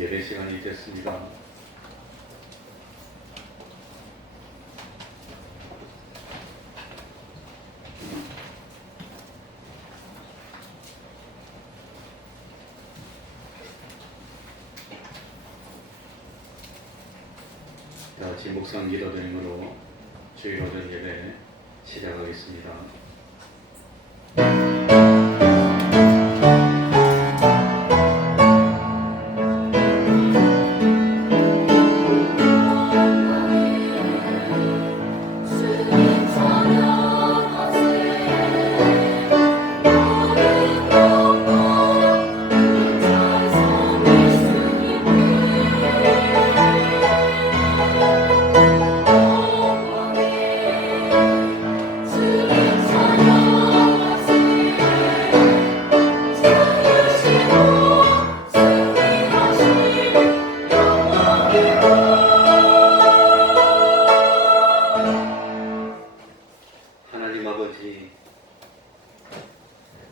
예배 시간이 됐습니다. 다 같이 묵상 기도 드림으로 주일 오전 예배 시작하겠습니다.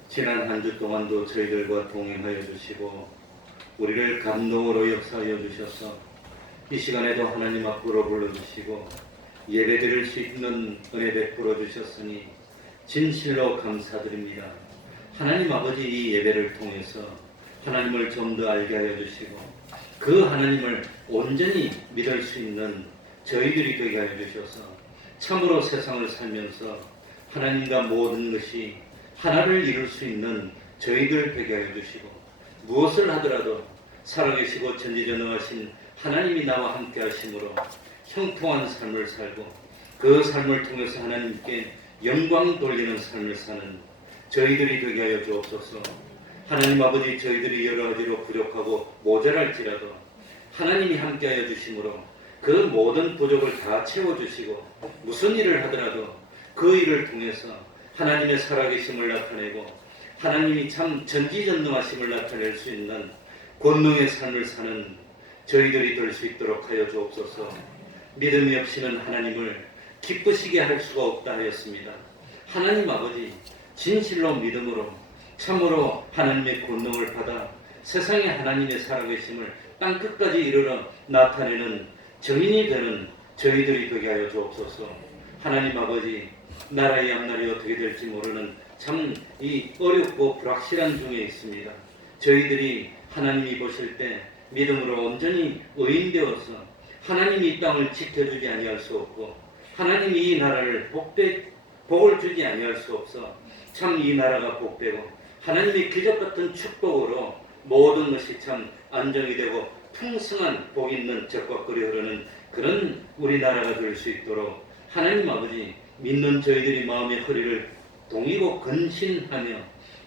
지난 한 주 동안도 저희들과 동행하여 주시고 우리를 감동으로 역사하여 주셔서 이 시간에도 하나님 앞으로 불러주시고 예배드릴 수 있는 은혜 베풀어 주셨으니 진실로 감사드립니다. 하나님 아버지, 이 예배를 통해서 하나님을 좀 더 알게 하여 주시고 그 하나님을 온전히 믿을 수 있는 저희들이 되게 하여 주셔서 참으로 세상을 살면서 하나님과 모든 것이 하나를 이룰 수 있는 저희들 되게 하여 주시고 무엇을 하더라도 살아계시고 전지전능하신 하나님이 나와 함께 하심으로 형통한 삶을 살고 그 삶을 통해서 하나님께 영광 돌리는 삶을 사는 저희들이 되게 하여 주옵소서. 하나님 아버지, 저희들이 여러 가지로 부족하고 모자랄지라도 하나님이 함께 하여 주심으로 그 모든 부족을 다 채워주시고 무슨 일을 하더라도 그 일을 통해서 하나님의 살아계심을 나타내고 하나님이 참 전지전능하심을 나타낼 수 있는 권능의 삶을 사는 저희들이 될 수 있도록 하여 주옵소서. 믿음이 없이는 하나님을 기쁘시게 할 수가 없다 하였습니다. 하나님 아버지, 진실로 믿음으로 참으로 하나님의 권능을 받아 세상에 하나님의 살아계심을 땅끝까지 이르러 나타내는 증인이 되는 저희들이 되게 하여 주옵소서. 하나님 아버지, 나라의 앞날이 어떻게 될지 모르는 참 이 어렵고 불확실한 중에 있습니다. 저희들이 하나님이 보실 때 믿음으로 온전히 의인되어서 하나님이 이 땅을 지켜주지 아니할 수 없고 하나님이 이 나라를 복을 주지 아니할 수 없어 참 이 나라가 복되고 하나님의 기적같은 축복으로 모든 것이 참 안정이 되고 풍성한 복 있는 젖과 꿀이 흐르는 그런 우리나라가 될 수 있도록 하나님 아버지, 믿는 저희들이 마음의 허리를 동이고 근신하며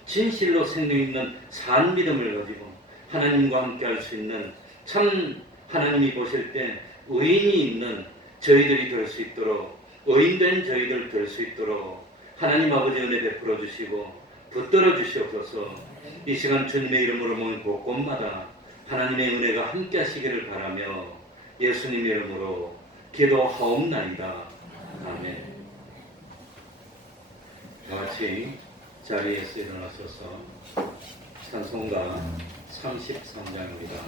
진실로 생명 있는 산 믿음을 가지고 하나님과 함께 할 수 있는 참 하나님이 보실 때 의인이 있는 저희들이 될 수 있도록 의인된 저희들 될 수 있도록 하나님 아버지 은혜 베풀어 주시고 붙들어 주시옵소서. 이 시간 주님의 이름으로 모인 곳곳마다 하나님의 은혜가 함께 하시기를 바라며 예수님 이름으로 기도하옵나이다. 아멘. 다같이 자리에서 일어나셔서 찬송가 33장입니다.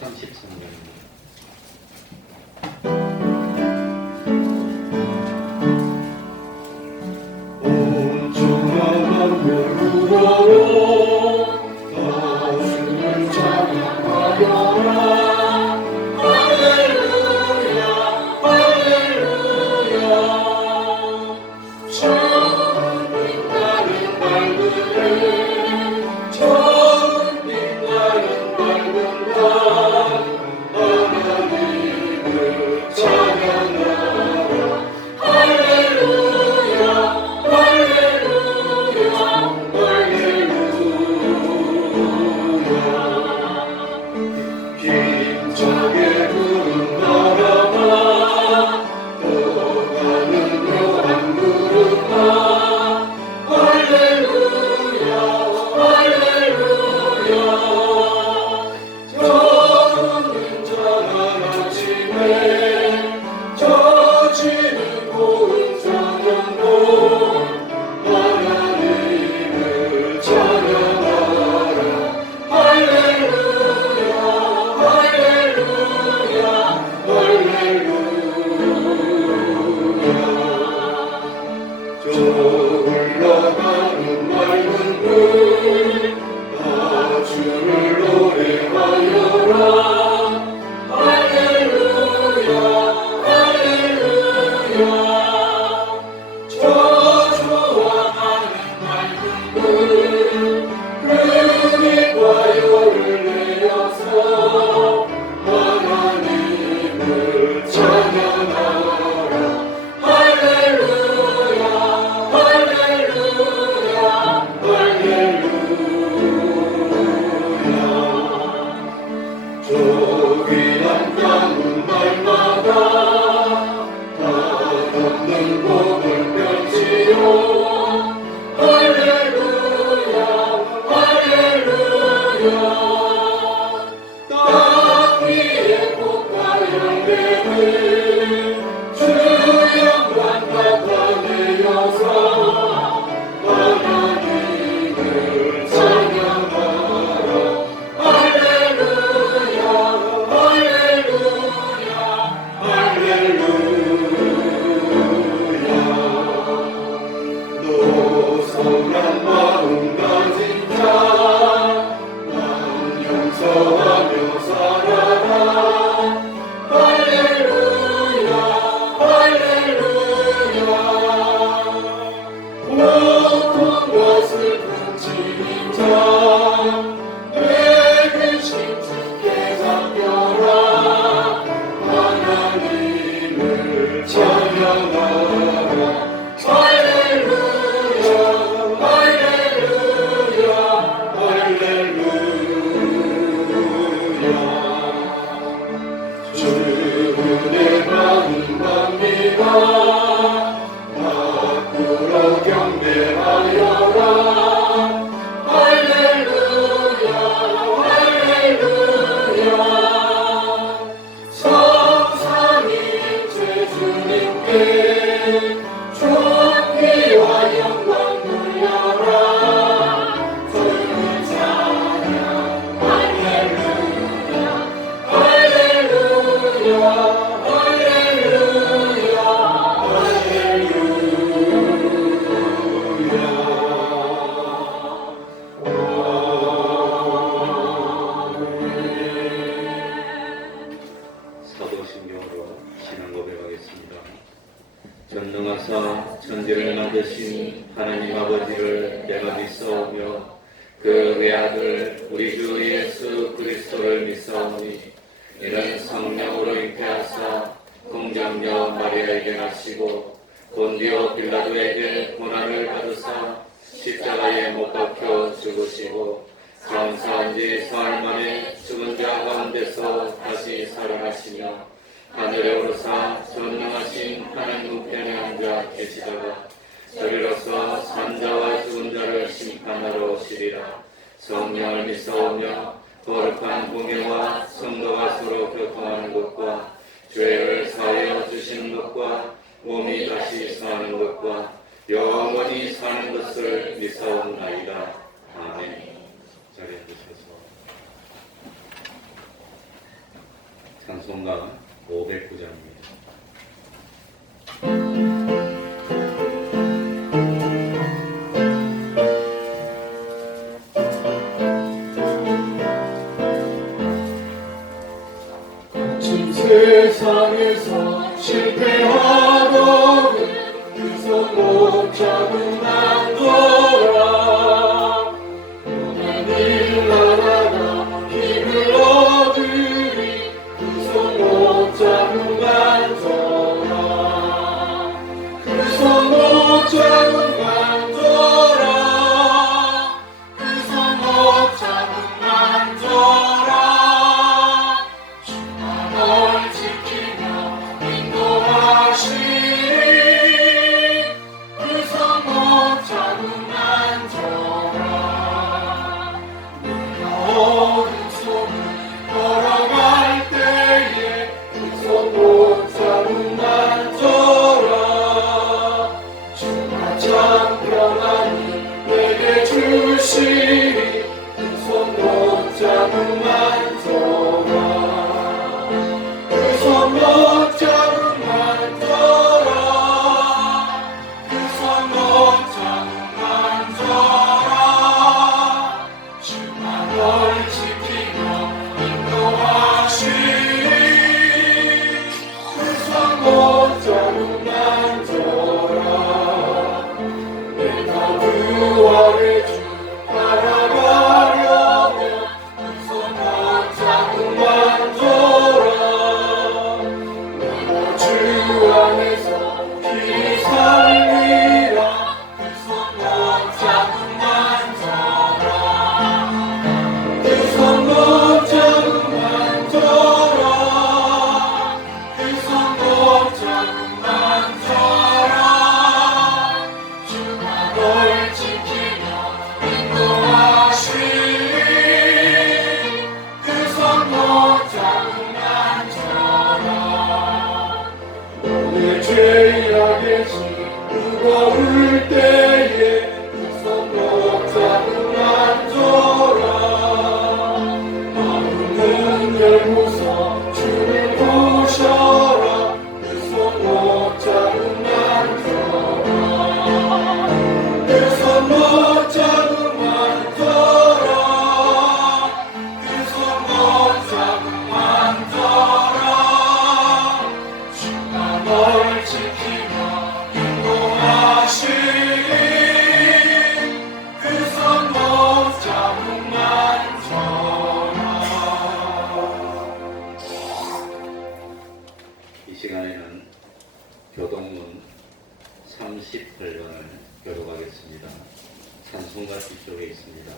33장입니다. 다스를 찬양하여라. 조기한 땅은 날마다 덧없는 복을 펼치요 할렐루야 할렐루야 땅 위에 꽃과 열매를 주 영광 나타내어서 하나님을 찬양하라 할렐루야 할렐루야 할렐루야 노소한 마음 가진 자 난 용서하며 살아라 할렐루야 할렐루야 고통과 슬픔 지닌 자 내 근심 주께 잡혀라 하나님을 찬양하라 할렐루야 할렐루야 할렐루야 주의 마음 갑니다 앞으로 경배하여라 할렐루야 할렐루야 성삼위일체 주님께 존귀와 영광 돌려라 주님 찬양 할렐루야 할렐루야 할렐루야 사도신경으로 신앙 고백하겠습니다. 전능하사 천지를 만드신 하나님 아버지를 내가 믿사오며 그 외아들 우리 주 예수 그리스도를 믿사오니 이는 성령으로 잉태하사 공정녀 마리아에게 나시고 본디오 빌라도에게 고난을 받으사 십자가에 못 박혀 죽으시고 장사한 지 사흘 만에 죽은 자 가운데서 다시 살아나시며 하늘에 오르사 전능하신 하나님 우편에 앉아 계시다가 저리로서 산자와 죽은 자를 심판하러 오시리라. 성령을 믿사오며 거룩한 공예와 성도가 서로 교통하는 것과 죄를 사하여 주시는 것과 몸이 다시 사는 것과 영원히 사는 것을 믿사옵나이다. 아멘. 자리에 앉으셔서 찬송가 509장입니다. 거친 세상에서 실패하거든 그 손 못 잡은 만져라 하나님 나라가 힘을 얻으리 그 손 못 잡은 만져라 그 손 못 잡은 만져라 그 손 못 잡은 만져라 널 지키며 인도하시리 그 손 못 잡은 만져라 문 열고서 주를 모셔라 그 손 못 잡으면 져라 그 손 못 잡으면 져라 그 손 못 잡으면 져라 주가 널 지키며 인도하시리 그 손 못 잡으면 져라. 이 시간에는 교동문 38번을 교독하겠습니다. 찬송가 뒤쪽에 있습니다.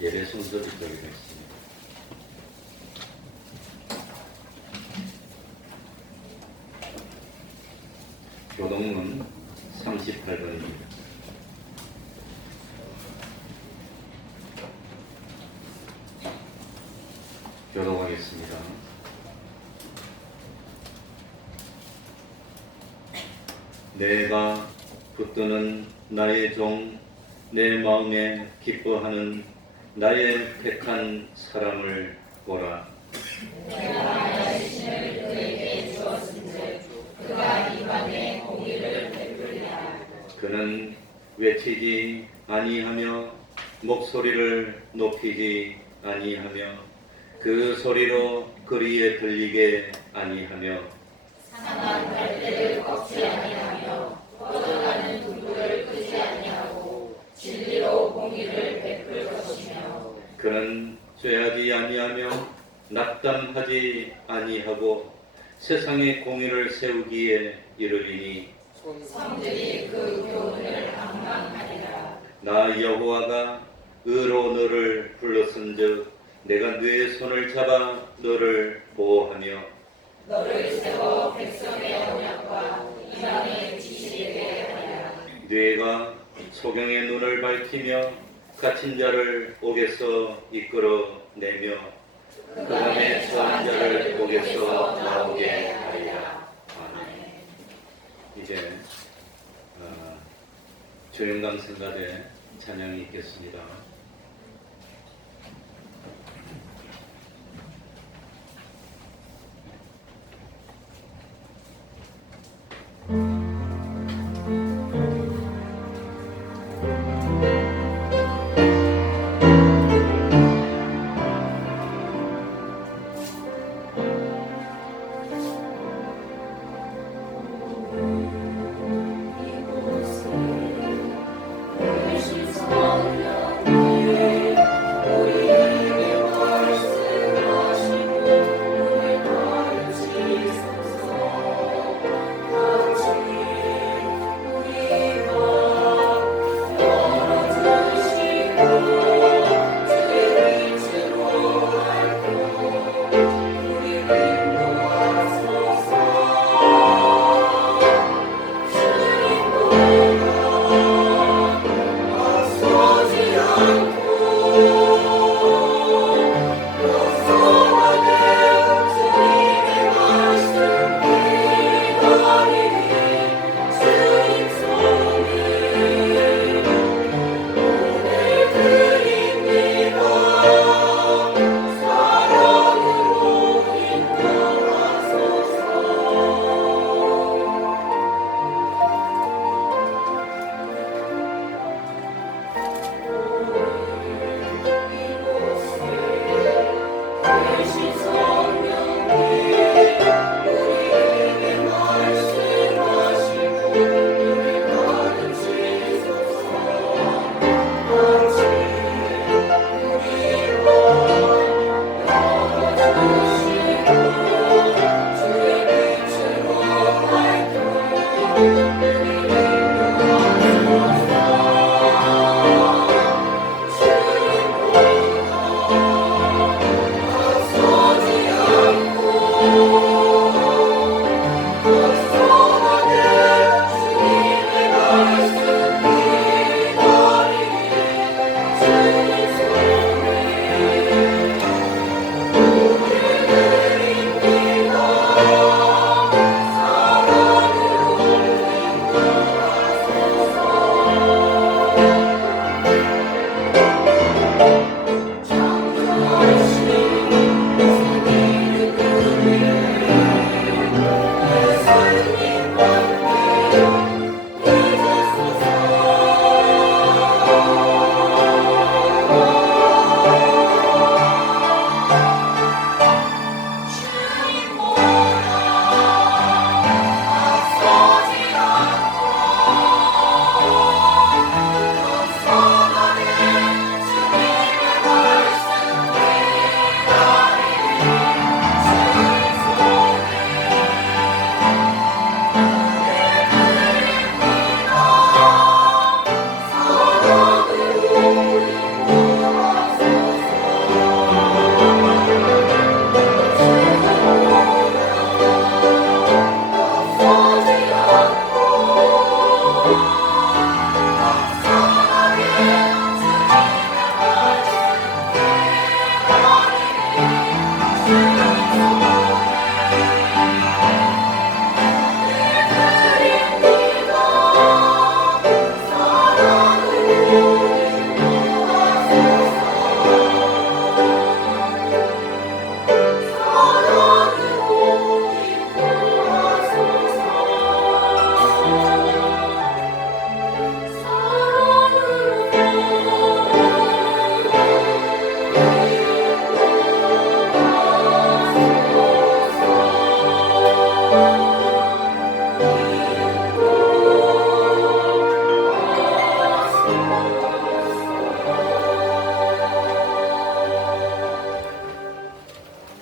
예배 순서 뒤쪽에 있습니다. 교동문 38번입니다. 교독하겠습니다. 내가 붙드는 나의 종, 내 마음에 기뻐하는 나의 택한 사람을 보라. 그는 외치지 아니하며 목소리를 높이지 아니하며 그 소리로 거리에 들리게 아니하며 그는 죄하지 아니하며 낙담하지 아니하고 세상의 공의를 세우기에 이르리니 나 여호와가 의로 너를 불렀은즉 내가 너의 손을 잡아 너를 보호하며 너희가 소경의 눈을 밝히며 갇힌 자를 옥에서 이끌어내며 그 밤에 처한 자를 옥에서 나오게 하리라. 아멘. 이제 조영강 성가대 찬양이 있겠습니다.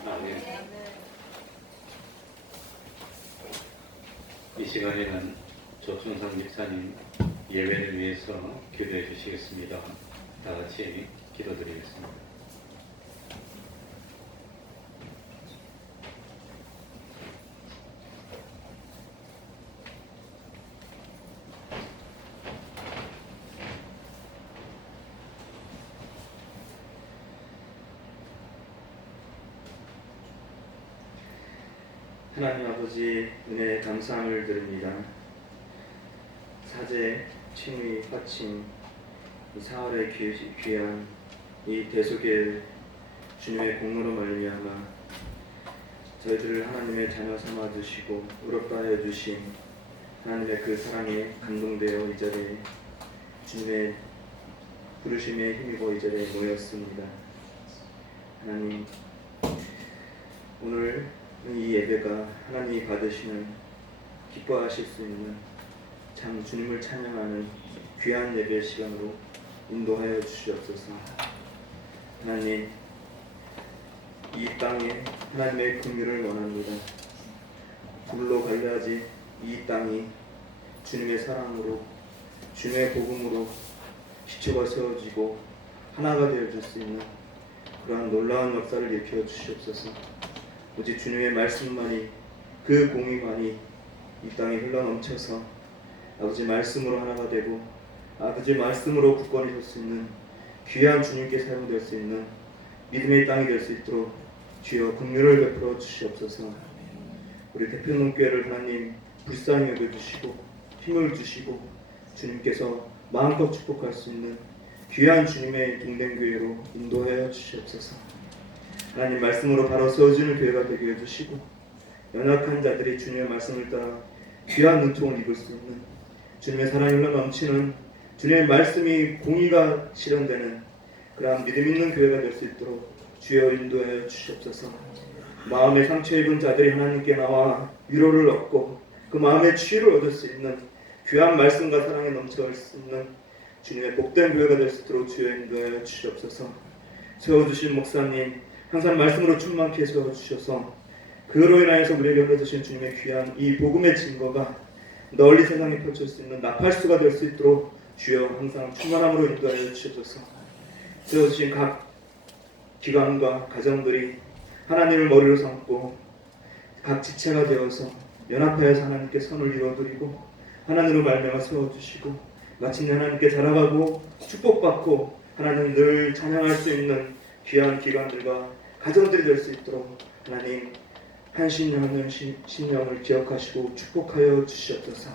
아멘. 이 시간에는 조충상 집사님 예배를 위해서 기도해 주시겠습니다. 다 같이 기도드리겠습니다. 하나님 아버지 은혜에 감사함을 드립니다. 사제, 칭의, 화칭, 이 사흘의 귀한 이 대속의 주님의 공로로 말미암아 저희들을 하나님의 자녀 삼아 주시고 의롭다 하여 주신 하나님의 그 사랑에 감동되어 이 자리에 주님의 부르심에 힘입어 이 자리에 모였습니다. 하나님, 오늘 이 예배가 하나님이 받으시는 기뻐하실 수 있는 참 주님을 찬양하는 귀한 예배 시간으로 인도하여 주시옵소서. 하나님, 이 땅에 하나님의 긍휼을 원합니다. 불로 갈라진 이 땅이 주님의 사랑으로 주님의 복음으로 기초가 세워지고 하나가 되어줄 수 있는 그러한 놀라운 역사를 일으켜 주시옵소서. 오직 주님의 말씀만이, 그 공의만이 이 땅에 흘러넘쳐서 아버지 말씀으로 하나가 되고 아버지 말씀으로 굳건히 설 수 있는 귀한 주님께 사용될 수 있는 믿음의 땅이 될 수 있도록 주여 긍휼을 베풀어 주시옵소서. 우리 대평농교회를 하나님 불쌍히 여겨주시고 힘을 주시고 주님께서 마음껏 축복할 수 있는 귀한 주님의 동댕교회로 인도하여 주시옵소서. 하나님 말씀으로 바로 세워지는 교회가 되게 해주시고 연약한 자들이 주님의 말씀을 따라 귀한 은총을 입을 수 있는 주님의 사랑이 흘러 넘치는 주님의 말씀이 공의가 실현되는 그러한 믿음 있는 교회가 될 수 있도록 주여 인도하여 주시옵소서. 마음의 상처 입은 자들이 하나님께 나와 위로를 얻고 그 마음의 치유를 얻을 수 있는 귀한 말씀과 사랑에 넘쳐갈 수 있는 주님의 복된 교회가 될 수 있도록 주여 인도하여 주시옵소서. 세워주신 목사님 항상 말씀으로 충만케 세워주셔서 그로 인하여서 우리에게 흘려주신 주님의 귀한 이 복음의 증거가 널리 세상에 펼칠 수 있는 나팔수가 될 수 있도록 주여 항상 충만함으로 인도하여 주셔서 세워주신 각 기관과 가정들이 하나님을 머리로 삼고 각 지체가 되어서 연합하여서 하나님께 선을 이루어드리고 하나님으로 말미암아 세워주시고 마침내 하나님께 자라가고 축복받고 하나님 늘 찬양할 수 있는 귀한 기관들과 가정들이 될 수 있도록 하나님 한 신령은 신령을 기억하시고 축복하여 주시옵소서.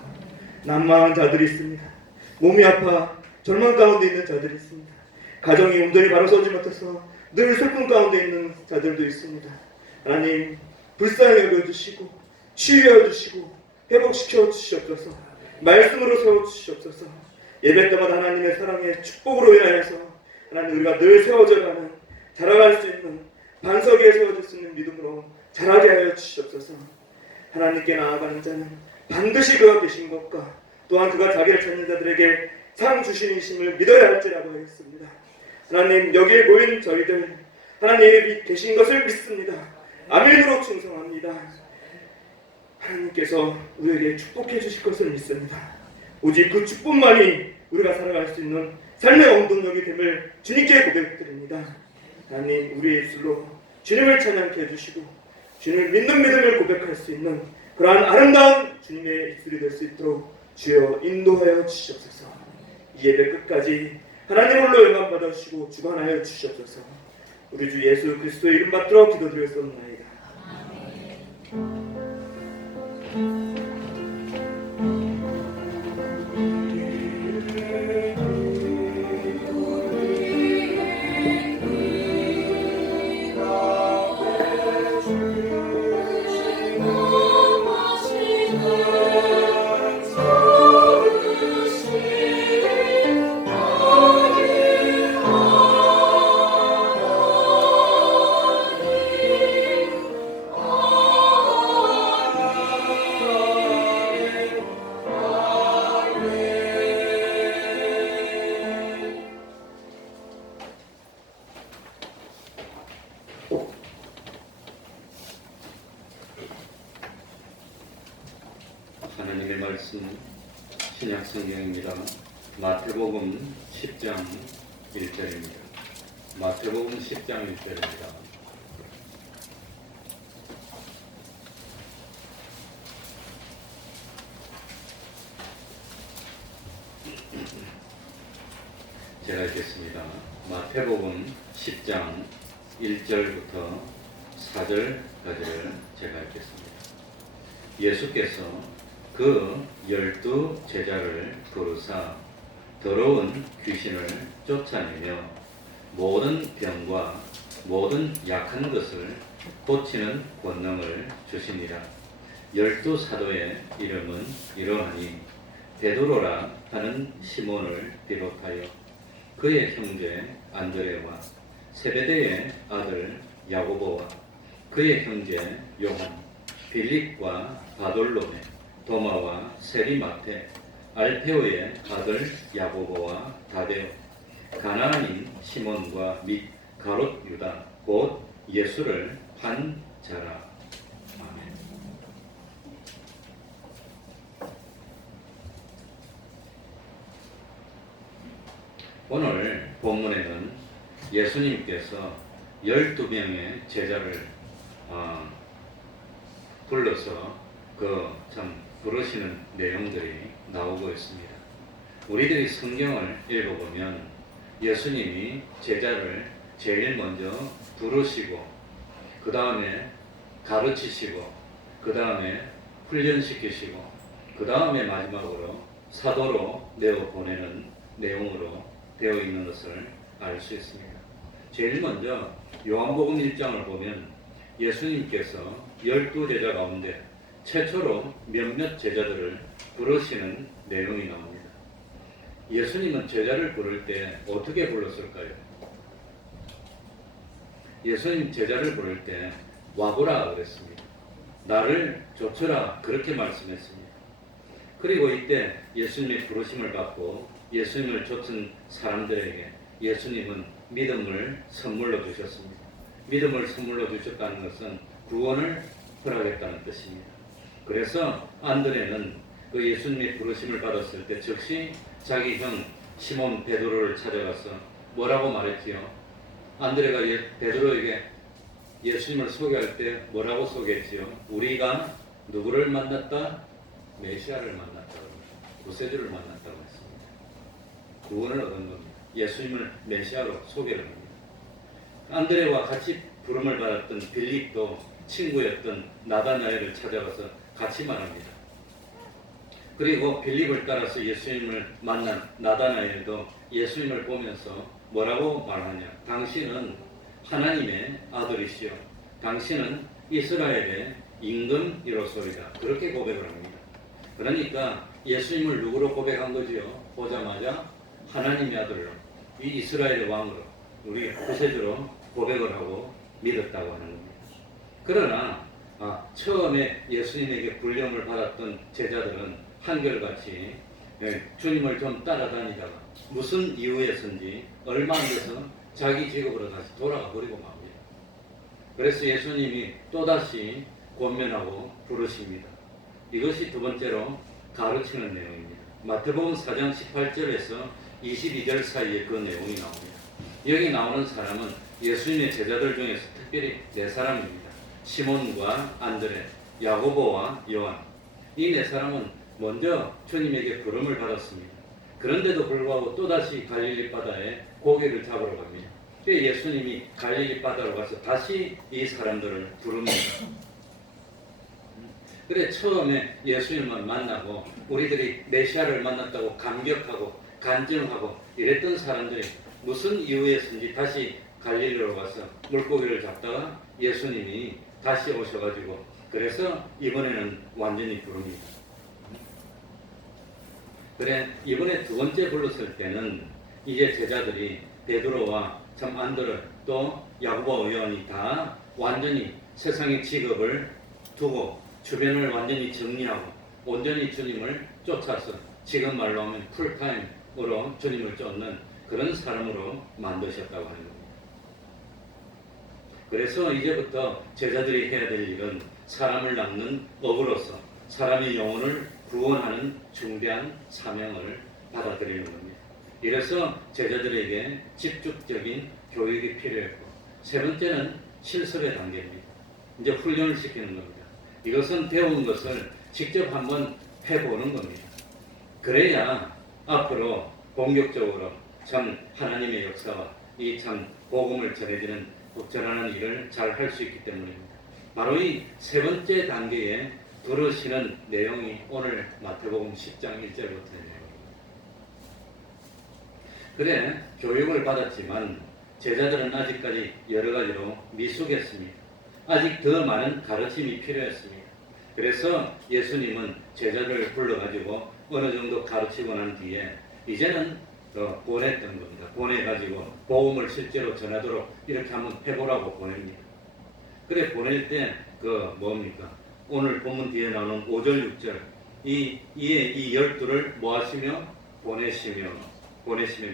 난망한 자들이 있습니다. 몸이 아파 절망 가운데 있는 자들이 있습니다. 가정이 온전히 바로 서지 못해서 늘 슬픔 가운데 있는 자들도 있습니다. 하나님 불쌍히 여겨주시고 치유해 주시고 회복시켜 주시옵소서. 말씀으로 세워주시옵소서. 예배 때마다 하나님의 사랑의 축복으로 인하여서 하나님 우리가 늘 세워져가는 자라갈 수 있는 반석 위에 세워질 수 있는 믿음으로 자라게 하여 주시옵소서. 하나님께 나아가는 자는 반드시 그가 계신 것과 또한 그가 자기를 찾는 자들에게 상 주시심을 믿어야 할지라고 하였습니다. 하나님 여기에 모인 저희들 하나님이 계신 것을 믿습니다. 아멘으로 충성합니다. 하나님께서 우리에게 축복해 주실 것을 믿습니다. 오직 그 축복만이 우리가 살아갈 수 있는 삶의 원동력이 됨을 주님께 고백드립니다. 하나님 우리의 입술로 주님을 찬양케 해주시고 주님을 믿는 믿음을 고백할 수 있는 그러한 아름다운 주님의 입술이 될 수 있도록 주여 인도하여 주시옵소서. 이 예배 끝까지 하나님 홀로 영광 받아주시고 주관하여 주시옵소서. 우리 주 예수 그리스도의 이름 받들어 기도드렸옵나이다. 하나님의 말씀 신약 성경입니다. 마태복음 10장 1절입니다. 마태복음 10장 1절입니다. 제가 읽겠습니다. 마태복음 10장 1절부터 4절까지를 제가 읽겠습니다. 예수께서 그 12 제자를 부르사 더러운 귀신을 쫓아내며 모든 병과 모든 약한 것을 고치는 권능을 주시니라. 12 사도의 이름은 이러하니 베드로라 하는 시몬을 비롯하여 그의 형제 안드레와 세베대의 아들 야고보와 그의 형제 요한, 빌립과 바돌로메, 도마와 세리마테, 알페오의 아들 야고보와 다데오, 가나안인 시몬과 및 가롯 유다, 곧 예수를 판 자라. 아멘. 오늘 본문에는 예수님께서 12명의 제자를 불러서 참 부르시는 내용들이 나오고 있습니다. 우리들이 성경을 읽어보면 예수님이 제자를 제일 먼저 부르시고 그 다음에 가르치시고 그 다음에 훈련시키시고 그 다음에 마지막으로 사도로 내어 보내는 내용으로 되어 있는 것을 알 수 있습니다. 제일 먼저 요한복음 1장을 보면 예수님께서 12제자 가운데 최초로 몇몇 제자들을 부르시는 내용이 나옵니다. 예수님은 제자를 부를 때 어떻게 불렀을까요? 예수님 제자를 부를 때 와보라 그랬습니다. 나를 좇으라 그렇게 말씀했습니다. 그리고 이때 예수님의 부르심을 받고 예수님을 좇은 사람들에게 예수님은 믿음을 선물로 주셨습니다. 믿음을 선물로 주셨다는 것은 구원을 허락했다는 뜻입니다. 그래서 안드레는 그 예수님의 부르심을 받았을 때 즉시 자기 형 시몬 베드로를 찾아가서 뭐라고 말했지요? 안드레가 베드로에게 예수님을 소개할 때 뭐라고 소개했지요? 우리가 누구를 만났다? 메시아를 만났다. 구세주를 만났다고 했습니다. 구원을 얻은 겁니다. 예수님을 메시아로 소개를 합니다. 안드레와 같이 부름을 받았던 빌립도 친구였던 나다나엘을 찾아가서 같이 말합니다. 그리고 빌립을 따라서 예수님을 만난 나다나엘도 예수님을 보면서 뭐라고 말하냐? 당신은 하나님의 아들이시여 당신은 이스라엘의 임금이로소이다. 그렇게 고백을 합니다. 그러니까 예수님을 누구로 고백한 거지요? 보자마자 하나님의 아들로, 이 이스라엘의 왕으로, 우리 구세주로 고백을 하고 믿었다고 하는 겁니다. 그러나 처음에 예수님에게 불령을 받았던 제자들은 한결같이 주님을 좀 따라다니다가 무슨 이유에선지 얼마 안 돼서 자기 직업으로 다시 돌아가 버리고 맙니다. 그래서 예수님이 또다시 권면하고 부르십니다. 이것이 두 번째로 가르치는 내용입니다. 마태복음 4장 18절에서 22절 사이에 그 내용이 나옵니다. 여기 나오는 사람은 예수님의 제자들 중에서 특별히 네 사람입니다. 시몬과 안드레, 야고보와 요한. 이 네 사람은 먼저 주님에게 부름을 받았습니다. 그런데도 불구하고 또다시 갈릴리 바다에 고기를 잡으러 갑니다. 그 예수님이 갈릴리 바다로 가서 다시 이 사람들을 부릅니다. 그래 처음에 예수님을 만나고 우리들이 메시아를 만났다고 감격하고 간증하고 이랬던 사람들이 무슨 이유에서인지 다시 갈릴리로 가서 물고기를 잡다가 예수님이 다시 오셔가지고 그래서 이번에는 완전히 부릅니다. 그래 이번에 두 번째 불렀을 때는 이제 제자들이 베드로와 참 안드레 또 야고보 요한이 다 완전히 세상의 직업을 두고 주변을 완전히 정리하고 온전히 주님을 쫓아서 지금 말로 하면 풀타임으로 주님을 쫓는 그런 사람으로 만드셨다고 하는 겁니다. 그래서 이제부터 제자들이 해야 될 일은 사람을 낳는 업으로서 사람의 영혼을 구원하는 중대한 사명을 받아들이는 겁니다. 이래서 제자들에게 집중적인 교육이 필요했고 세 번째는 실습의 단계입니다. 이제 훈련을 시키는 겁니다. 이것은 배운 것을 직접 한번 해보는 겁니다. 그래야 앞으로 본격적으로 참 하나님의 역사와 이 참 복음을 전하는 일을 잘 할 수 있기 때문입니다. 바로 이 세 번째 단계에 들으시는 내용이 오늘 마태복음 10장 1절부터 내용입니다. 그래 교육을 받았지만 제자들은 아직까지 여러 가지로 미숙했습니다. 아직 더 많은 가르침이 필요했습니다. 그래서 예수님은 제자들을 불러가지고 어느 정도 가르치고 난 뒤에 이제는 보냈던 겁니다. 보내가지고 복음을 실제로 전하도록 이렇게 한번 해보라고 보냅니다. 그래 보낼 때 뭡니까? 오늘 본문 뒤에 나오는 5절 6절 이 12를 모아시며 보내시며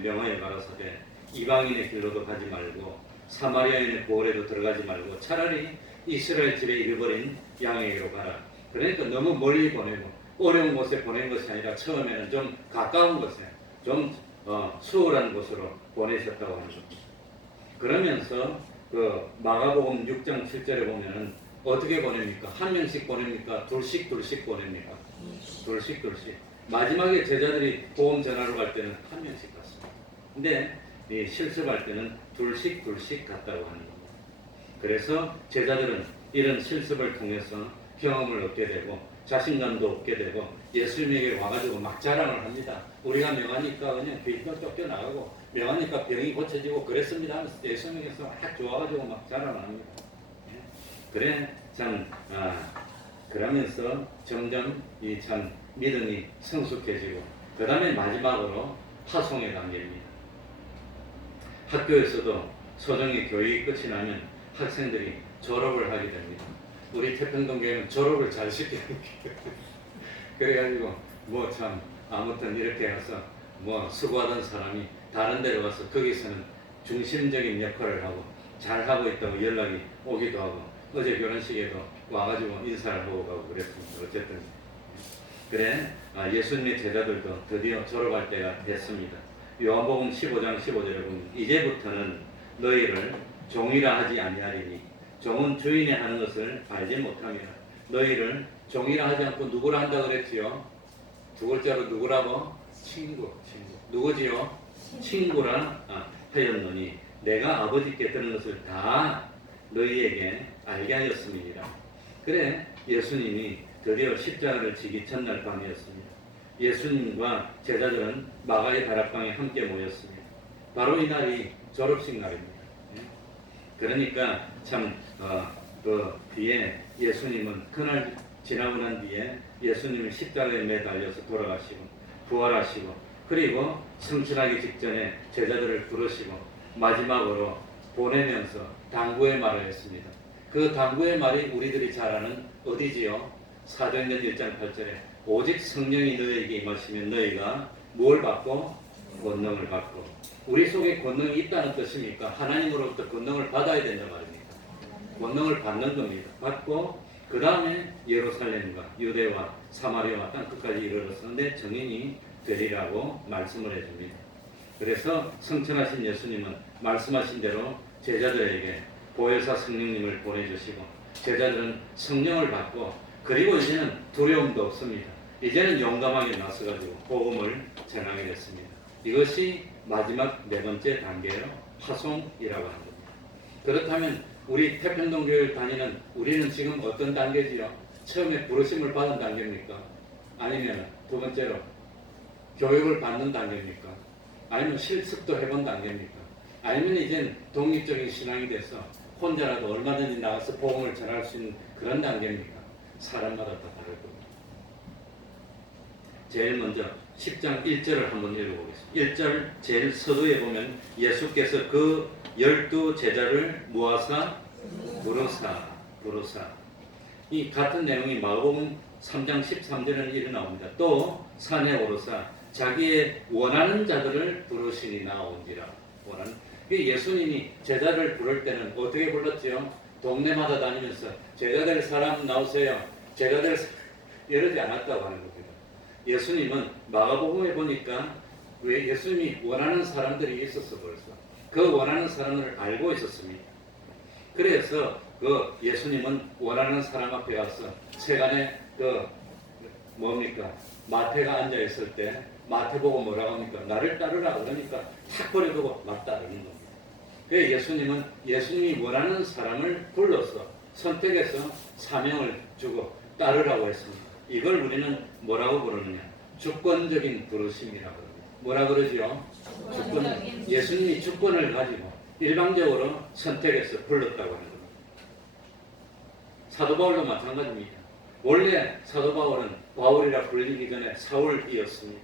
명하여 가라사대 이방인의 길로도 가지 말고 사마리아인의 보홀에도 들어가지 말고 차라리 이스라엘 집에 잃어버린 양에게로 가라. 그러니까 너무 멀리 보내고 어려운 곳에 보낸 것이 아니라 처음에는 좀 가까운 곳에 좀 수월한 곳으로 보내셨다고 하는 겁니다. 그러면서 마가복음 6장 7절에 보면은 어떻게 보냅니까? 한 명씩 보냅니까? 둘씩 보냅니까? 둘씩. 마지막에 제자들이 복음 전하러 갈 때는 한 명씩 갔습니다. 근데 이 실습할 때는 둘씩 갔다고 하는 겁니다. 그래서 제자들은 이런 실습을 통해서 경험을 얻게 되고 자신감도 얻게 되고 예수님에게 와가지고 막 자랑을 합니다. 우리가 명하니까 그냥 귀가 쫓겨나가고 명하니까 병이 고쳐지고 그랬습니다 하면서 예수님께서 막 좋아가지고 막 자랑을 합니다. 그래 참 그러면서 점점 이 참 믿음이 성숙해지고 그 다음에 마지막으로 파송의 단계입니다. 학교에서도 소정의 교육이 끝이 나면 학생들이 졸업을 하게 됩니다. 우리 태평동교회는 졸업을 잘 시키는 게 그래가지고 뭐 참 아무튼 이렇게 해서 뭐 수고하던 사람이 다른 데로 가서 거기서는 중심적인 역할을 하고 잘하고 있다고 연락이 오기도 하고 어제 결혼식에도 와가지고 인사를 하고 가고 그랬습니다. 어쨌든 그래 예수님의 제자들도 드디어 졸업할 때가 됐습니다. 요한복음 15장 15절에 보면 이제부터는 너희를 종이라 하지 아니하리니 종은 주인이 하는 것을 알지 못함이라. 너희를 종이라 하지 않고 누구라 한다 그랬지요? 두 글자로 누구라고? 친구. 누구지요? 친구라 하였노니 내가 아버지께 들은 것을 다 너희에게 알게 하였음이니라. 그래 예수님이 드디어 십자가를 지기 첫날 밤이었습니다. 예수님과 제자들은 마가의 다락방에 함께 모였습니다. 바로 이 날이 졸업식 날입니다. 그러니까 참 그 뒤에 예수님은 그날 지나고 난 뒤에 예수님은 십자가에 매달려서 돌아가시고 부활하시고 그리고 승천하기 직전에 제자들을 부르시고 마지막으로 보내면서 당부의 말을 했습니다. 그 당부의 말이 우리들이 잘 아는 어디지요? 사도행전 1장 8절에 오직 성령이 너희에게 임하시면 너희가 뭘 받고? 권능을 받고. 우리 속에 권능이 있다는 뜻입니까? 하나님으로부터 권능을 받아야 된단 말입니다. 권능을 받는 겁니다. 받고 그 다음에 예루살렘과 유대와 사마리아와 땅끝까지 이르렀었는데 증인이 되리라고 말씀을 해줍니다. 그래서 성천하신 예수님은 말씀하신 대로 제자들에게 보혜사 성령님을 보내주시고 제자들은 성령을 받고 그리고 이제는 두려움도 없습니다. 이제는 용감하게 나서가지고 복음을 전하게 됐습니다. 이것이 마지막 네 번째 단계로 파송이라고 하는 겁니다. 그렇다면 우리 태평동교회를 다니는 우리는 지금 어떤 단계지요? 처음에 부르심을 받은 단계입니까? 아니면 두 번째로 교육을 받는 단계입니까? 아니면 실습도 해본 단계입니까? 아니면 이젠 독립적인 신앙이 돼서 혼자라도 얼마든지 나가서 복음을 전할 수 있는 그런 단계입니까? 사람마다 다 다를 겁니다. 제일 먼저 10장 1절을 한번 읽어보겠습니다. 1절 제일 서두에 보면 예수께서 그 12 제자를 모아사 부르사 이 같은 내용이 마가복음 3장 13절에는 이렇게 나옵니다. 또 산에 오르사 자기의 원하는 자들을 부르시니 나온지라. 원하는 예수님이 제자를 부를 때는 어떻게 불렀지요? 동네마다 다니면서 제자들 사람 나오세요. 제자들 이러지 않았다고 하는 겁니다. 예수님은 마가복음에 보니까 왜 예수님이 원하는 사람들이 있었어 벌써. 그 원하는 사람을 알고 있었습니다. 그래서 그 예수님은 원하는 사람 앞에 가서 세간에 그 뭡니까? 마태가 앉아 있을 때 마태 보고 뭐라고 합니까? 나를 따르라 그러니까 탁 버려두고 막 따르는 겁니다. 그래서 예수님은 예수님이 원하는 사람을 불러서 선택해서 사명을 주고 따르라고 했습니다. 이걸 우리는 뭐라고 부르느냐? 주권적인 부르심이라고 합니다. 뭐라 그러지요? 주권. 예수님이 주권을 가지고 일방적으로 선택해서 불렀다고 하는 겁니다. 사도 바울도 마찬가지입니다. 원래 사도 바울은 바울이라 불리기 전에 사울이었습니다.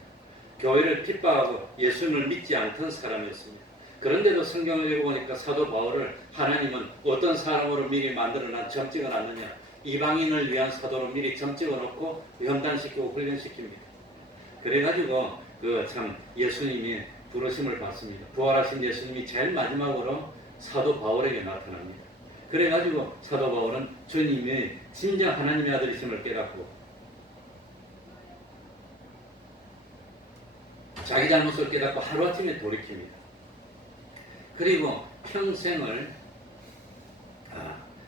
교회를 핍박하고 예수님을 믿지 않던 사람이었습니다. 그런데도 성경을 읽어보니까 사도 바울을 하나님은 어떤 사람으로 미리 만들어난 점 찍어놨느냐? 이방인을 위한 사도로 미리 점 찍어놓고 연단시키고 훈련시킵니다. 그래가지고 그 참 예수님이 부르심을 받습니다. 부활하신 예수님이 제일 마지막으로 사도 바울에게 나타납니다. 그래가지고 사도 바울은 주님이 진정 하나님의 아들이심을 깨닫고 자기 잘못을 깨닫고 하루아침에 돌이킵니다. 그리고 평생을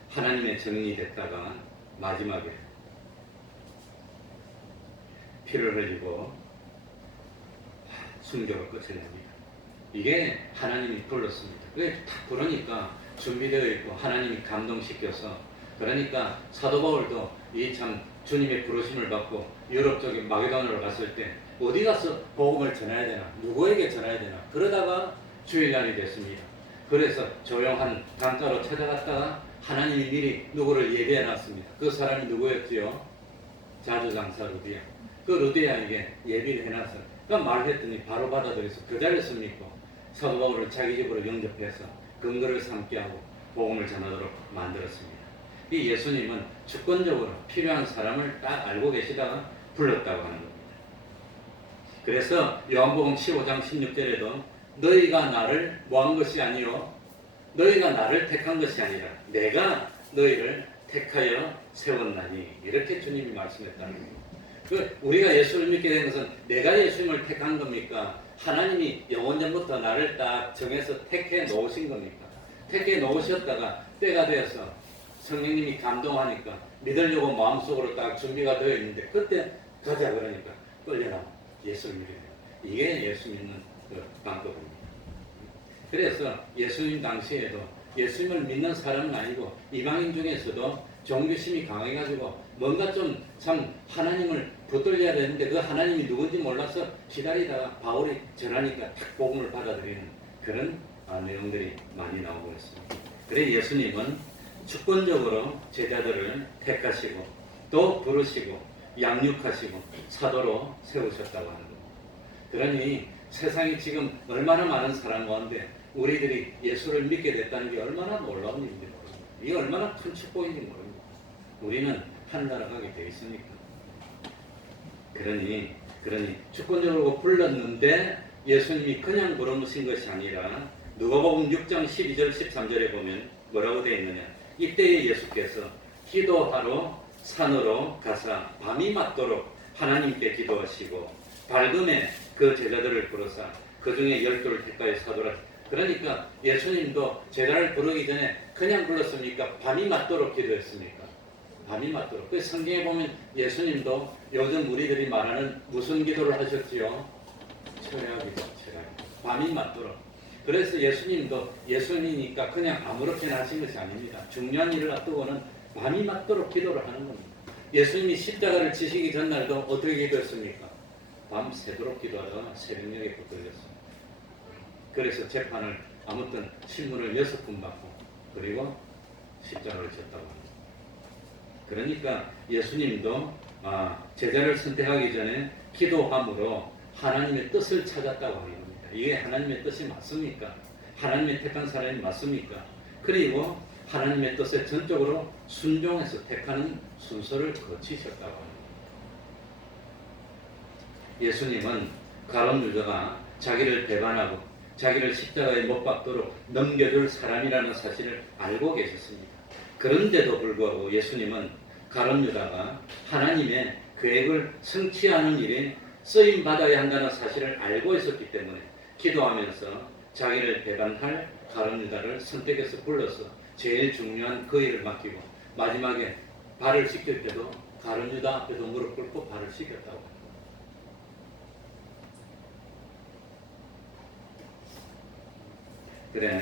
하나님의 정리됐다가 마지막에 피를 흘리고 순교를 끝을 냅니다. 이게 하나님이 불렀습니다. 그게 딱 부르니까 준비되어 있고 하나님이 감동시켜서 그러니까 사도 바울도 이 참 주님의 부르심을 받고 유럽 쪽에 마게도냐로 갔을 때 어디 가서 복음을 전해야 되나 누구에게 전해야 되나 그러다가 주일날이 됐습니다. 그래서 조용한 강가로 찾아갔다가 하나님이 미리 누구를 예비해 놨습니다. 그 사람이 누구였지요? 자주장사 루디아. 그 루디아에게 예비를 해놨어요. 그러니까 말했더니 바로 받아들여서 그 자리에서 믿고 사도 바울을 자기 집으로 영접해서 근거를 삼게 하고 복음을 전하도록 만들었습니다. 이 예수님은 주권적으로 필요한 사람을 딱 알고 계시다가 불렀다고 하는 겁니다. 그래서 요한복음 15장 16절에도 너희가 나를 모한 것이 아니요 너희가 나를 택한 것이 아니라 내가 너희를 택하여 세웠나니 이렇게 주님이 말씀했다는 겁니다. 우리가 예수를 믿게 된 것은 내가 예수님을 택한 겁니까? 하나님이 영원 전부터 나를 딱 정해서 택해 놓으신 겁니까? 택해 놓으셨다가 때가 되어서 성령님이 감동하니까 믿으려고 마음속으로 딱 준비가 되어 있는데 그때 가자 그러니까 끌려라 예수를 믿어야 돼요. 이게 예수 믿는 그 방법입니다. 그래서 예수님 당시에도 예수님을 믿는 사람은 아니고 이방인 중에서도 종교심이 강해가지고 뭔가 좀 참 하나님을 붙들려야 되는데 그 하나님이 누군지 몰라서 기다리다가 바울이 전하니까 탁 복음을 받아들이는 그런 내용들이 많이 나오고 있습니다. 그래서 예수님은 주권적으로 제자들을 택하시고 또 부르시고 양육하시고 사도로 세우셨다고 하는 겁니다. 그러니 세상에 지금 얼마나 많은 사람 가운데 우리들이 예수를 믿게 됐다는 게 얼마나 놀라운 일인지 모릅니다. 이게 얼마나 큰 축복인지 모릅니다. 우리는 하늘나라 가게 되어 있으니까. 그러니 주권적으로 불렀는데 예수님이 그냥 부르신 것이 아니라 누가복음 6장 12절 13절에 보면 뭐라고 되어 있느냐. 이때에 예수께서 기도하러 산으로 가사 밤이 맞도록 하나님께 기도하시고 밝음에 그 제자들을 부르사 그 중에 12를 택하여 사도라. 그러니까 예수님도 제자를 부르기 전에 그냥 불렀습니까? 밤이 맞도록 기도했습니까? 밤이 맞도록. 그 성경에 보면 예수님도 요즘 우리들이 말하는 무슨 기도를 하셨지요? 철야 기도, 철야 기도. 밤이 맞도록. 그래서 예수님도 예수님이니까 그냥 아무렇게나 하신 것이 아닙니다. 중요한 일을 앞두고는 밤이 맞도록 기도를 하는 겁니다. 예수님이 십자가를 지시기 전날도 어떻게 기도했습니까? 밤새도록 기도하다가 새벽녘에 붙들렸습니다. 그래서 재판을 아무튼 신문을 6분 받고 그리고 십자가를 졌다고 합니다. 그러니까 예수님도 제자를 선택하기 전에 기도함으로 하나님의 뜻을 찾았다고 하는 겁니다. 이게 하나님의 뜻이 맞습니까? 하나님의 택한 사람이 맞습니까? 그리고 하나님의 뜻에 전적으로 순종해서 택하는 순서를 거치셨다고 합니다. 예수님은 가룟 유다가 자기를 배반하고 자기를 십자가에 못 박도록 넘겨줄 사람이라는 사실을 알고 계셨습니다. 그런데도 불구하고 예수님은 가룟 유다가 하나님의 계획을 성취하는 일에 쓰임 받아야 한다는 사실을 알고 있었기 때문에 기도하면서 자기를 배반할 가룟 유다를 선택해서 불러서 제일 중요한 그 일을 맡기고 마지막에 발을 씻길 때도 가룟 유다 앞에도 무릎 꿇고 발을 씻겼다고 합니다. 그래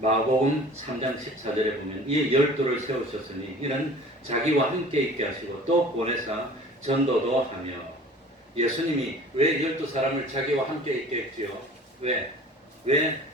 마가복음 3장 14절에 보면 이 12를 세우셨으니 이는 자기와 함께 있게 하시고 또 보내사 전도도 하며. 예수님이 왜 12사람을 자기와 함께 있게 했지요? 왜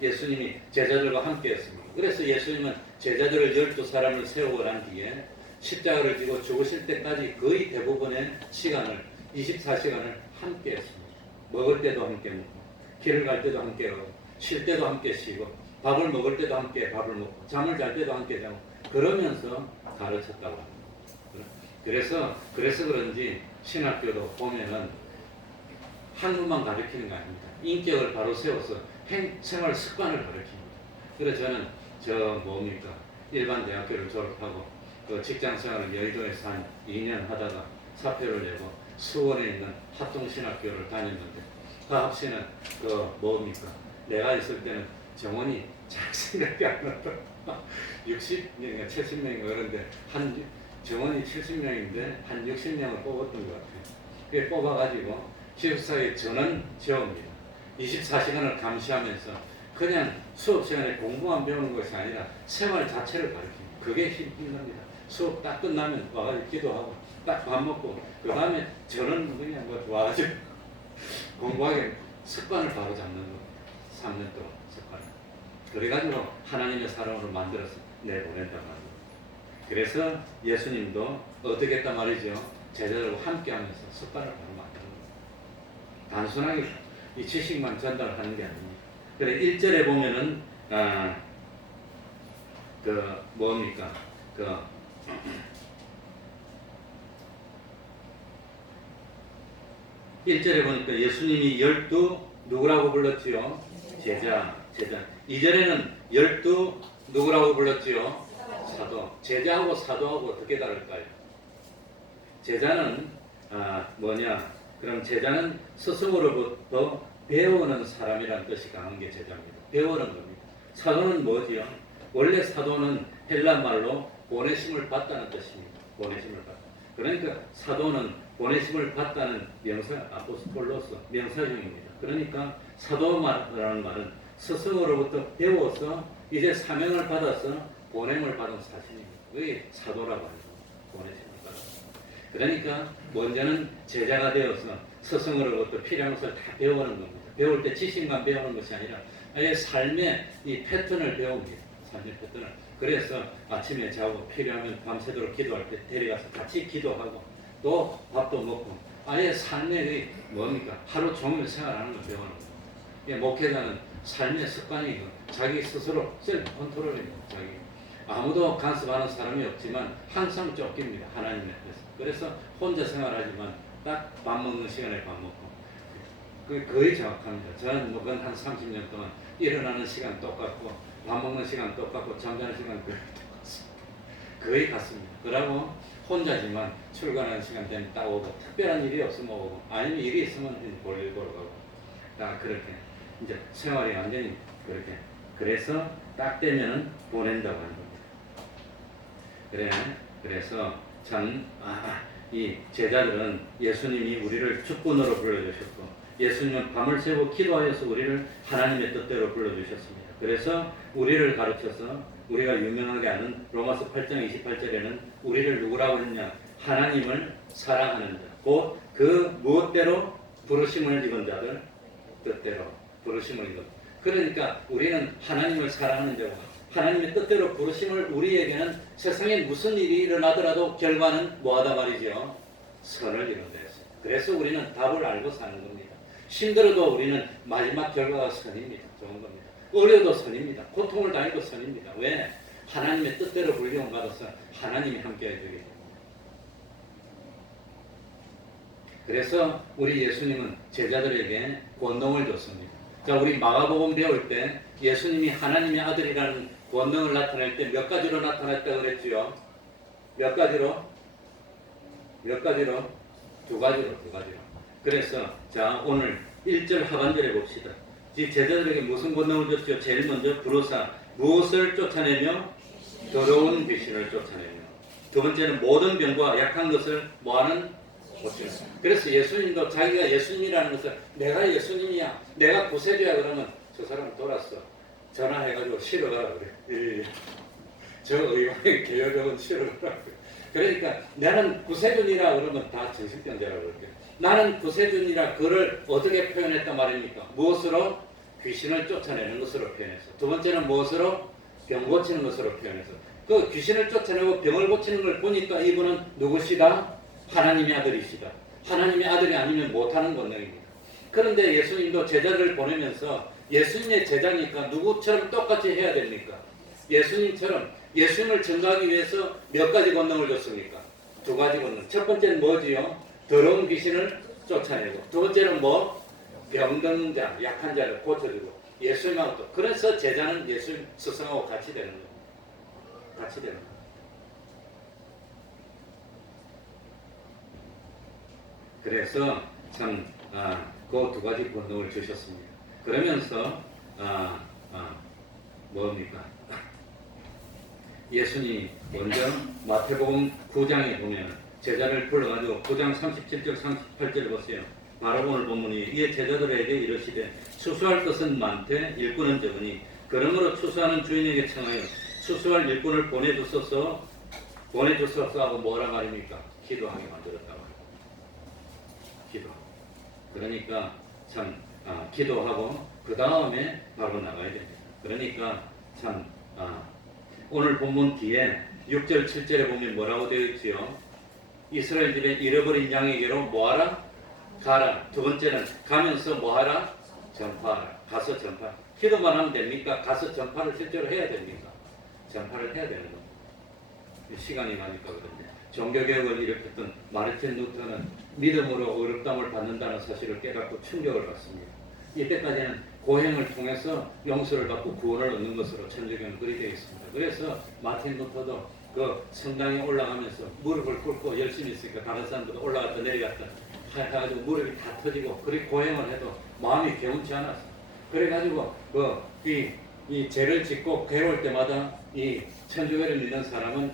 예수님이 제자들과 함께 했습니까? 그래서 예수님은 제자들을 12사람을 세우고 난 뒤에 십자가를 지고 죽으실 때까지 거의 대부분의 시간을 24시간을 함께 했습니다. 먹을 때도 함께 먹고 길을 갈 때도 함께 하고 쉴 때도 함께 쉬고 밥을 먹을 때도 함께 밥을 먹고 잠을 잘 때도 함께 자고 그러면서 가르쳤다고 합니다. 그래서 그런지 신학교도 보면은 한국만 가르치는 거 아닙니다. 인격을 바로 세워서 생활 습관을 가르칩니다. 그래서 저는 일반 대학교를 졸업하고 그 직장 생활을 여의도에서 한 2년 하다가 사표를 내고 수원에 있는 합동신학교를 다녔는데 그 학생은 내가 있을 때는 정원이 잘 생각이 안 난다. 60명인가 70명인가 그런데 정원이 70명인데 한 60명을 뽑았던 것 같아요. 그게 뽑아가지고 기숙사에 전원 재웁니다. 24시간을 감시하면서 그냥 수업 시간에 공부만 배우는 것이 아니라 생활 자체를 가르칩니다. 그게 힘든 겁니다. 수업 딱 끝나면 와가지고 기도하고 딱 밥 먹고 그 다음에 저는 그냥 와가지고 공부하게 습관을 바로 잡는 거. 3년 동안 습관을. 그래가지고 하나님의 사람으로 만들어서 내보낸단 말이에요. 그래서 예수님도 어떻게 했단 말이죠? 제자들과 함께 하면서 습관을 바로 만드는 거예요. 단순하게 이 지식만 전달하는 게 아닙니다. 그래 1절에 보면은 1절에 보니까 예수님이 12 누구라고 불렀지요? 제자. 2절에는 12 누구라고 불렀지요? 사도. 제자하고 사도하고 어떻게 다를까요? 제자는 그럼 제자는 스승으로부터 배우는 사람이라는 뜻이 강한 게 제자입니다. 배우는 겁니다. 사도는 뭐지요? 원래 사도는 헬라 말로 보내심을 받다는 뜻입니다. 보내심을 받다. 그러니까 사도는 보내심을 받다는 명사, 아포스톨로스 명사형입니다. 그러니까 사도라는 말은 스승으로부터 배워서 이제 사명을 받아서 보냄을 받은 사실입니다. 그게 사도라고 하죠. 보내심을 받았다. 그러니까 먼저는 제자가 되어서 스승으로부터 필요한 것을 다 배우는 겁니다. 배울 때 지식만 배우는 것이 아니라 아예 삶의 이 패턴을 배웁니다. 삶의 패턴을. 그래서 아침에 자고 필요하면 밤새도록 기도할 때 데려가서 같이 기도하고 또 밥도 먹고 아예 삶의 하루 종일 생활하는 걸 배우는 거예요. 목회자는 삶의 습관이고 자기 스스로 셀프 컨트롤이고 자기 아무도 간섭하는 사람이 없지만 항상 쫓깁니다. 하나님 앞에서. 그래서 혼자 생활하지만 딱 밥 먹는 시간에 밥 먹고 그게 거의 정확합니다. 저는 한 30년 동안 일어나는 시간 똑같고 밥 먹는 시간 똑같고 잠자는 시간 거의 같습니다. 그러고 혼자지만 출근하는 시간 되면 딱 오고 특별한 일이 없으면 오고 아니면 일이 있으면 볼일 보러 가고 딱 그렇게 이제 생활이 완전히 그렇게 그래서 딱 되면은 보낸다고 하는 겁니다. 그래서 참 이 제자들은 예수님이 우리를 주권으로 불러주셨고 예수님은 밤을 새고 기도하여서 우리를 하나님의 뜻대로 불러주셨습니다. 그래서 우리를 가르쳐서 우리가 유명하게 아는 로마서 8장 28절에는 우리를 누구라고 했냐? 하나님을 사랑하는 자, 곧 그 무엇대로 부르심을 입은 자들 뜻대로 부르심을 입은. 그러니까 우리는 하나님을 사랑하는 자고 하나님의 뜻대로 부르심을 우리에게는 세상에 무슨 일이 일어나더라도 결과는 뭐하다 말이죠? 선을 이룬다 했어요. 그래서 우리는 답을 알고 사는 겁니다. 힘들어도 우리는 마지막 결과가 선입니다. 좋은 겁니다. 어려워도 선입니다. 고통을 당해도 선입니다. 왜? 하나님의 뜻대로 불리움 받아서 하나님이 함께 해주기 때문에. 그래서 우리 예수님은 제자들에게 권능을 줬습니다. 자, 우리 마가복음 배울 때 예수님이 하나님의 아들이라는 권능을 나타낼 때 몇 가지로 나타났다고 그랬지요? 몇 가지로? 몇 가지로? 두 가지로. 그래서 자, 오늘 1절 하반절에 봅시다. 이 제자들에게 무슨 권능을 줬죠? 제일 먼저 부르사 무엇을 쫓아내며? 더러운 귀신을 쫓아내며. 두 번째는 모든 병과 약한 것을 뭐하는? 고치는. 그래서 예수님도 자기가 예수님이라는 것을 내가 예수님이야, 내가 구세주야 그러면 저 사람 돌았어. 전화해가지고 쉬러 가라 그래. 저 의왕의 개혁은 쉬러 가라 그래. 그러니까 나는 구세주니라 그러면 다 정신병자라고 그럴게. 나는 구세주니라 그를 어떻게 표현했단 말입니까? 무엇으로? 귀신을 쫓아내는 것으로 표현했어. 두 번째는 무엇으로? 병 고치는 것으로 표현했어. 그 귀신을 쫓아내고 병을 고치는 걸 보니까 이분은 누구시다? 하나님의 아들이시다. 하나님의 아들이 아니면 못하는 권능입니다. 그런데 예수님도 제자들을 보내면서 예수님의 제자니까 누구처럼 똑같이 해야 됩니까? 예수님처럼 예수님을 증거하기 위해서 몇 가지 권능을 줬습니까? 두 가지 권능. 첫 번째는 뭐지요? 더러운 귀신을 쫓아내고, 두 번째는 뭐? 병든 자, 약한 자를 고쳐주고. 예수님하고 또 그래서 제자는 예수님 스승하고 같이 되는 거예요. 같이 되는 거예요. 그래서 참 그 두 가지 권능을 주셨습니다. 그러면서 뭡니까? 예수님이 먼저 마태복음 9장에 보면 제자를 불러가지고 9장 37절 38절 보세요. 바로 오늘 본문이 이에 제자들에게 이르시되 추수할 것은 많되 일꾼은 적으니 그러므로 추수하는 주인에게 청하여 추수할 일꾼을 보내주소서 하고 뭐라 말입니까? 기도하게 만들었다 말이에요. 기도. 그러니까 참 기도하고 그 다음에 바로 나가야 됩니다. 그러니까 참 오늘 본문 뒤에 6절 7절에 보면 뭐라고 되어 있지요? 이스라엘 집에 잃어버린 양에게로 뭐하라? 가라. 두 번째는 가면서 뭐하라? 전파하라. 가서 전파. 기도만 하면 됩니까? 가서 전파를 실제로 해야 됩니까? 전파를 해야 되는 겁니다. 시간이 가니까 그런데 종교개혁을 일으켰던 마르틴 루터는 믿음으로 어렵담을 받는다는 사실을 깨닫고 충격을 받습니다. 이때까지는 고행을 통해서 용서를 받고 구원을 얻는 것으로 천주교는 그리 되어 있습니다. 그래서 마틴 루터도 그 성당에 올라가면서 무릎을 꿇고 열심히 있으니까 다른 사람들도 올라갔다 내려갔다 해가지고 무릎이 다 터지고 그렇게 고행을 해도 마음이 개운치 않았어. 그래가지고 이 죄를 짓고 괴로울 때마다 이 천주교를 믿는 사람은